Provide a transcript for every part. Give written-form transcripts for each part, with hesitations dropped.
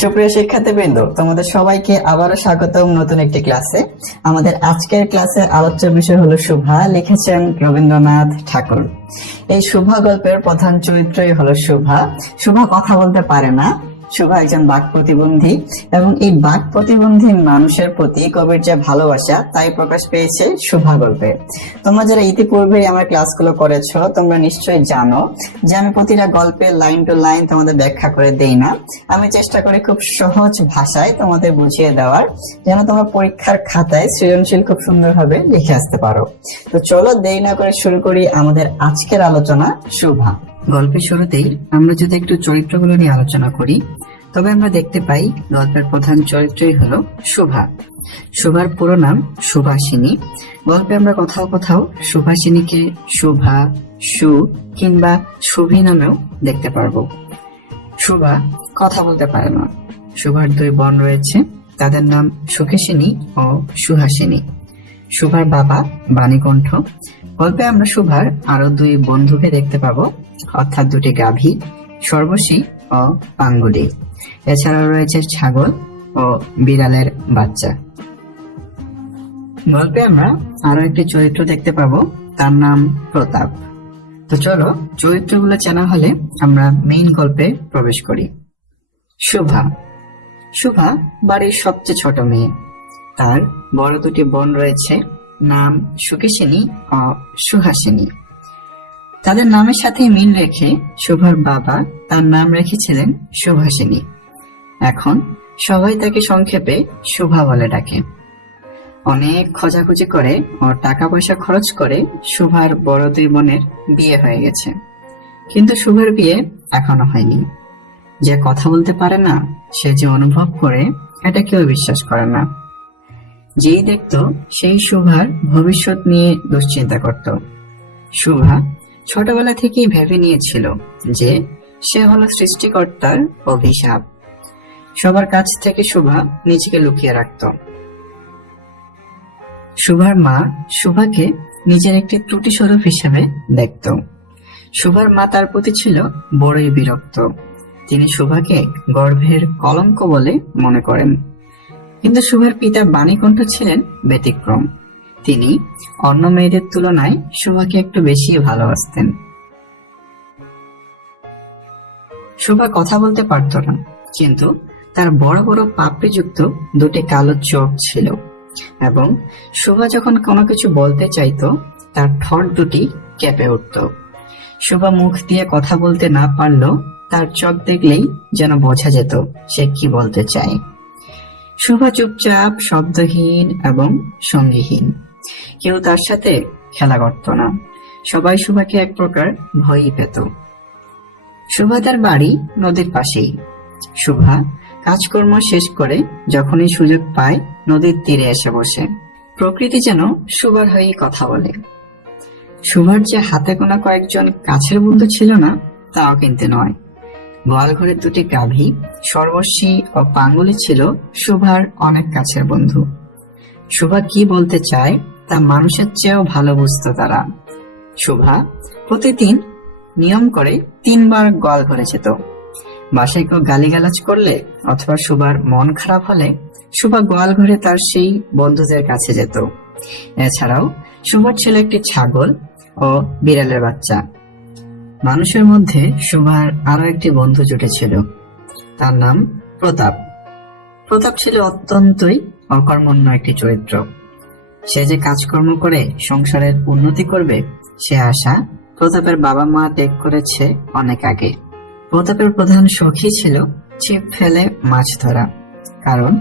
সুপ্রিয় শিক্ষার্থীবৃন্দ, তোমাদের সবাইকে আবারও স্বাগতম নতুন একটি ক্লাসে। আমাদের আজকের ক্লাসে আলোচ্য বিষয় হলো শুভা। লিখেছেন রবীন্দ্রনাথ ঠাকুর। এই শুভা গল্পের প্রধান চরিত্রই হলো শুভা। শুভা কথা বলতে পারে না। শুভা একজন বাক প্রতিবন্ধী এবং এই বাক প্রতিবন্ধী মানুষের প্রতি কবির যে ভালোবাসা তাই প্রকাশ পেয়েছে শুভা গল্পে। তোমরা যারা ইতিপূর্বে আমার ক্লাসগুলো করেছো তোমরা নিশ্চয়ই জানো যে আমি প্রতিটা গল্পে লাইন টু লাইন তোমাদের ব্যাখ্যা করে দেই না। আমি চেষ্টা করি খুব সহজ ভাষায় তোমাদের বুঝিয়ে দেওয়ার, যেন তোমরা পরীক্ষার খাতায় সৃজনশীল খুব সুন্দরভাবে লিখে আসতে পারো। তো চলো দেরি না করে শুরু করি আমাদের আজকের আলোচনা শুভা। গল্পের শুরুতেই আমরা যদি একটু চরিত্রগুলো নিয়ে আলোচনা করি তবে আমরা দেখতে পাই গল্পের প্রধান চরিত্রই হলো শুভা। শুভার পুরো নাম সুভাষিনী। গল্পে আমরা কোথাও কোথাও সুভাষিনীকে শুভা, সু কিংবা শুভি নামেও দেখতে পারবো। শুভা কথা বলতে পারে না। শুভার দুই বোন রয়েছে, তাদের নাম সুখেশিনী ও সুহাসিনী। শুভার বাবা বাণীকণ্ঠ। গল্পে আমরা শুভার আরো দুই বন্ধুকে দেখতে পাবো, অর্থাৎ দুটি গাভী, সর্বশী ও পাঙ্গুলি। এছাড়াও রয়েছে ছাগল ও বিড়ালের বাচ্চা। গল্পে আমরা আরো একটি চরিত্র দেখতে পাবো, তার নাম প্রতাপ। তো চলো চরিত্রগুলো চেনা হলে আমরা মেইন গল্পে প্রবেশ করি। শুভা। শুভা বাড়ির সবচেয়ে ছোট মেয়ে। তার বড় দুটি বোন রয়েছে, নাম সুকেশিনী ও সুহাসিনী। তাদের নামের সাথে মিল রেখে শুভার বাবা তার নাম রেখেছিলেন সুভাষিনী। এখন সবাই তাকে সংক্ষেপে শুভা বলে ডাকে। অনেক খোঁজাখুঁজি করে ও টাকা পয়সা খরচ করে শুভার বড় দুই বোনের বিয়ে হয়ে গেছে, কিন্তু শুভার বিয়ে এখনো হয়নি। যে কথা বলতে পারে না, সে যে অনুভব করে এটা কেউ বিশ্বাস করে না। যেই দেখতো সেই শুভার ভবিষ্যৎ নিয়ে দুশ্চিন্তা করত। শুভা ছোটবেলা থেকেই ভেবে নিয়েছিল যে সে হলো সৃষ্টিকর্তার অভিশাপ। সবার কাছ থেকে শুভা নিজেকে লুকিয়ে রাখত। শুভার মা শুভাকে নিজের একটি ত্রুটি স্বরূপ হিসেবে দেখত। শুভার মা তার প্রতি ছিল বড়ই বিরক্ত। তিনি শুভাকে গর্ভের কলঙ্ক বলে মনে করেন। কিন্তু শুভার পিতা বাণীকণ্ঠ ছিলেন ব্যতিক্রম। তিনি অন্য মেয়েদের তুলনায় শুভাকে একটু বেশি ভালোবাসতেন। শুভা কথা বলতে পারত না, কিন্তু তার বড় বড় পাপড়িযুক্ত দুটি কালো চোখ ছিল এবং শুভা যখন কোনো কিছু বলতে চাইতো তার ঠোঁট দুটি কেঁপে উঠত। শুভা মুখ দিয়ে কথা বলতে না পারলেও তার চোখ দেখলেই যেন বোঝা যেত সে কি বলতে চায়। শুভা চুপচাপ, শব্দহীন এবং সঙ্গীহীন। কেউ তার সাথে খেলা করত না। সবাই শুভাকে এক প্রকার ভয়ই পেত। শুভা তার বাড়ি নদীর পাশেই। শুভা কাজকর্ম শেষ করে যখনই সুযোগ পায় নদীর তীরে এসে বসে। প্রকৃতি যেন শুভার হয়েই কথা বলে। শুভার যে হাতে গোনা কয়েকজন কাছের বন্ধু ছিল না তাও কিন্তু নয়। গোয়াল ঘরের দুটি গাভী, সর্বশী ও পাঙ্গুলি ছিল শুভার অনেক কাছের বন্ধু। শুভা কি বলতে চায় তা মানুষের চেয়েও ভালো বুঝতো তারা। শুভা প্রতিদিন নিয়ম করে 3 বার গোয়াল ঘরে যেত। বাসায় কেউ গালিগালাজ করলে অথবা শুভার মন খারাপ হলে শুভা গোয়াল ঘরে তার সেই বন্ধুদের কাছে যেত। এছাড়াও শুভার ছিল একটি ছাগল ও বিড়ালের বাচ্চা। মানুষের মধ্যে শুভার আরো একটি বন্ধু জুটেছিল, তার নাম প্রতাপ। প্রতাপ ছিল অত্যন্তই অকর্মণ্য একটি চরিত্র। সে যে কাজকর্ম করে সংসারের উন্নতি করবে সে আশা প্রতাপের বাবা মা ত্যাগ করেছে অনেক আগে। প্রতাপের প্রধান শখই ছিল ছিপ ফেলে মাছ ধরা, কারণ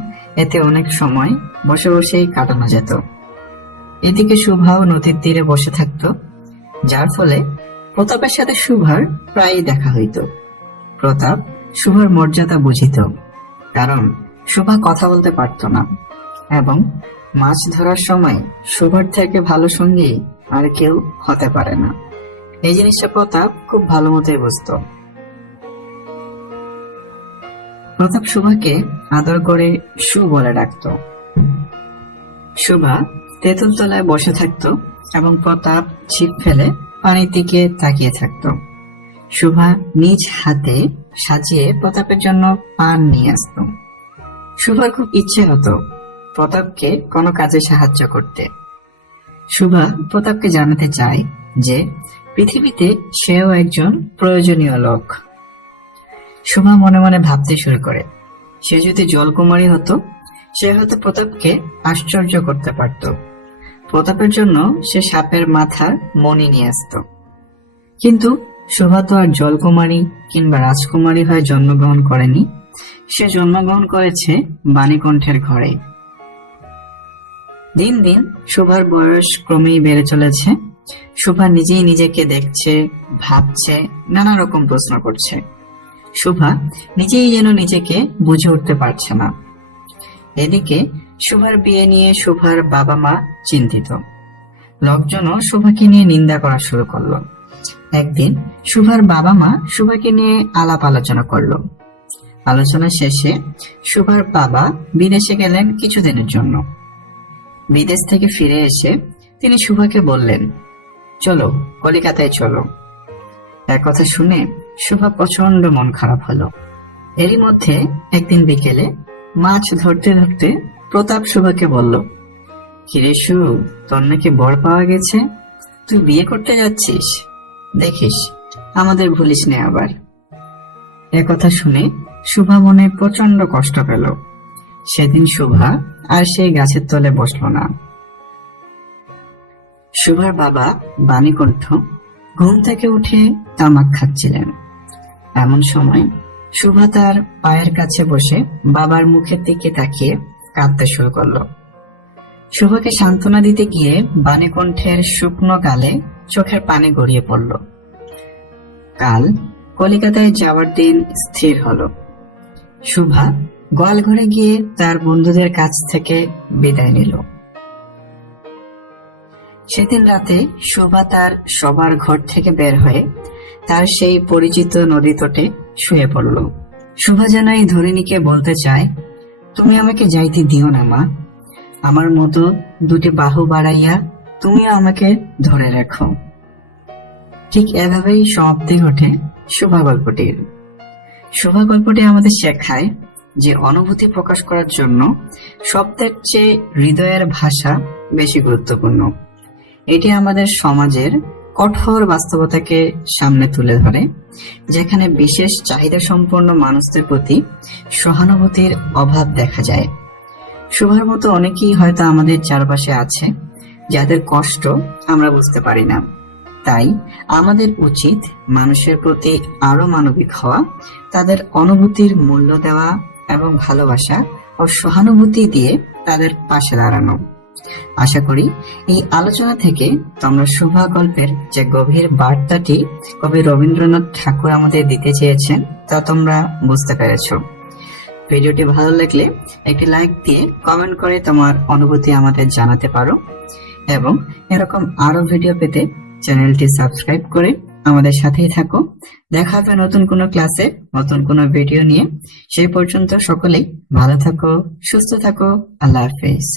এতে অনেক সময় বসে বসেই কাটানো যেত। এদিকে শুভাও নদীর তীরে বসে থাকত, যার ফলে প্রতাপের সাথে শুভার প্রায়ই দেখা হইত। প্রতাপ শুভার মর্যাদা বুঝিত, কারণ শুভা কথা বলতে পারত না এবং মাছ ধরার সময় শুভার থেকে ভালো সঙ্গী আর কেউ হতে পারে না। এই জিনিসটা প্রতাপ খুব ভালো মতোই বুঝত। প্রতাপ শুভাকে আদর করে সু বলে ডাকত। শুভা তেঁতুল তলায় বসে থাকত এবং প্রতাপ ছিপ ফেলে পানির দিকে তাকিয়ে থাকত। শুভা নিজ হাতে সাজিয়ে প্রতাপের জন্য পান নিয়ে আসত। শুভার খুব ইচ্ছে হতো প্রতাপকে কোনো কাজে সাহায্য করতে। শুভা প্রতাপকে জানাতে চায় যে পৃথিবীতে সেও একজন প্রয়োজনীয় লোক। শুভা মনে মনে ভাবতে শুরু করে, সে যদি জলকুমারী হতো সে হয়তো প্রতাপকে আশ্চর্য করতে পারত। প্রতাপের জন্য সে সাপের মাথার মণি নিয়ে আসত। কিন্তু শুভা তো আর জলকুমারী কিংবা রাজকুমারী হয়ে জন্মগ্রহণ করেনি, সে জন্মগ্রহণ করেছে বাণীকণ্ঠের ঘরে। দিন দিন শুভার বয়স ক্রমেই বেড়ে চলেছে। শুভা নিজেই নিজেকে দেখছে, ভাবছে, নানা রকম প্রশ্ন করছে। শুভা নিজেই যেন নিজেকে বুঝে উঠতে পারছে না। এদিকে শুভার বিয়ে নিয়ে শুভার বাবা মা চিন্তিত। লোকজনও শুভাকে নিয়ে নিন্দা করা শুরু করলো। একদিন শুভার বাবা মা শুভাকে নিয়ে আলাপ আলোচনা করলো। আলোচনা শেষে শুভার বাবা বিদেশে গেলেন কিছুদিনের জন্য। বিদেশ থেকে ফিরে এসে তিনি শুভাকে বললেন, চলো কলিকাতায় চলো। একথা শুনে শুভা প্রচন্ড মন খারাপ হলো। এরই মধ্যে একদিন বিকেলে মাছ ধরতে ধরতে প্রতাপ শুভাকে বলল, কিরে শু, তোর নাকি বর পাওয়া গেছে, তুই বিয়ে করতে যাচ্ছিস, দেখিস আমাদের ভুলিস নে আবার। একথা শুনে শুভা মনে প্রচন্ড কষ্ট পেল। সেদিন শুভা আর সেই গাছের তলে বসলো না। শুভার বাবা বাণীকণ্ঠ ঘুম থেকে উঠে তামাক খাচ্ছিলেন। এমন সময় শুভা তার পায়ের কাছে বসে বাবার মুখের দিকে তাকিয়ে কাঁদতে শুরু করলো। শুভাকে সান্ত্বনা দিতে গিয়ে বাণীকণ্ঠের শুকনো গালে চোখের পানি গড়িয়ে পড়ল। কাল কলিকাতায় যাওয়ার দিন স্থির হলো। শুভা গোয়াল ঘরে গিয়ে তার বন্ধুদের কাছ থেকে বিদায় নিল। সেদিন রাতে শুভা তার সবার ঘর থেকে বের হয়ে তার সেই পরিচিত নদী তটে শুয়ে পড়ল। শুভা যেন এই ধরিণীকে বলতে চায়, তুমি আমাকে যাইতে দিও না মা, আমার মতো দুটি বাহু বাড়াইয়া তুমিও আমাকে ধরে রাখো। ঠিক এভাবেই সমাপ্তি ঘটে শুভা গল্পটির। শুভা গল্পটি আমাদের শেখায় যে অনুভূতি প্রকাশ করার জন্য শব্দের চেয়ে হৃদয়ের ভাষা বেশি গুরুত্বপূর্ণ। এটি আমাদের সমাজের কঠোর বাস্তবতাকে সামনে তুলে ধরে, যেখানে বিশেষ চাহিদা সম্পন্ন মানুষদের প্রতি সহানুভূতির অভাব দেখা যায়। শুভার মতো অনেকেই হয়তো আমাদের চারপাশে আছে যাদের কষ্ট আমরা বুঝতে পারি না। তাই আমাদের উচিত মানুষের প্রতি আরো মানবিক হওয়া, তাদের অনুভূতির মূল্য দেওয়া এবং ভালোবাসা ও সহানুভূতি দিয়ে তাদের পাশে দাঁড়ানো। আশা করি এই আলোচনা থেকে তোমরা শুভা গল্পের যে গভীর বার্তাটি কবি রবীন্দ্রনাথ ঠাকুর আমাদের দিতে চেয়েছেন তা তোমরা বুঝতে পেরেছ। ভিডিওটি ভালো লাগলে একটি লাইক দিয়ে কমেন্ট করে তোমার অনুভূতি আমাদের জানাতে পারো এবং এরকম আরো ভিডিও পেতে চ্যানেলটি সাবস্ক্রাইব করে আমাদের সাথেই থাকো। দেখা হবে নতুন কোনো ক্লাসে নতুন কোনো ভিডিও নিয়ে। সেই পর্যন্ত সকলেই ভালো থাকো, সুস্থ থাকো। আল্লাহ হাফেজ।